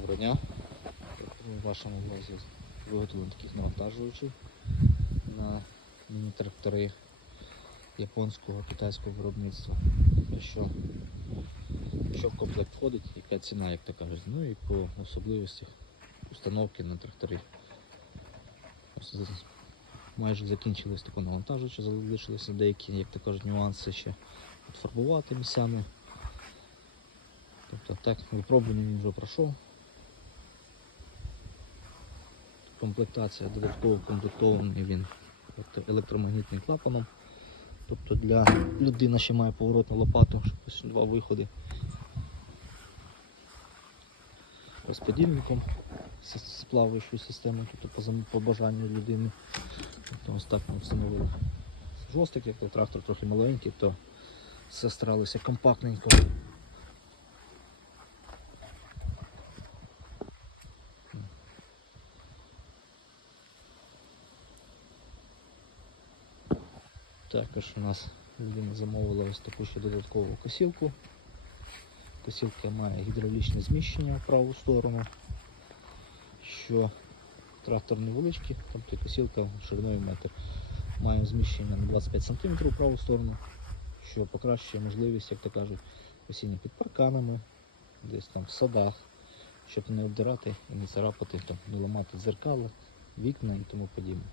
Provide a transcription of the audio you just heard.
Доброго дня. В вашому увазі виготовлено таких навантажувачів на міні-трактори японського китайського виробництва. Що, що в комплект входить, яка ціна, як то кажуть, ну і по особливостях установки на трактори. Майже закінчились такі навантажувачі, залишилися деякі, як то кажуть, нюанси ще фарбувати місцями. Тобто так, випробування він вже пройшов. Комплектація додатково комплектований він от електромагнітним клапаном. Тобто для людини ще має поворотну лопату, ось два виходи. Розподільником з плаваючою системою, тобто по бажанню людини. Тобто ось так ми встановили. Жостик, як трактор трохи маленький, то все старалися компактненько Також у нас людина замовила ось таку ще додаткову косілку. Косілка має гідравлічне зміщення в праву сторону, що трактор невеличкий, тобто косілка шириною метр. Має зміщення на 25 см в праву сторону, що покращує можливість, як то кажуть, косіння під парканами, десь там в садах, щоб не обдирати і не царапати, там, не ламати дзеркала, вікна і тому подібне.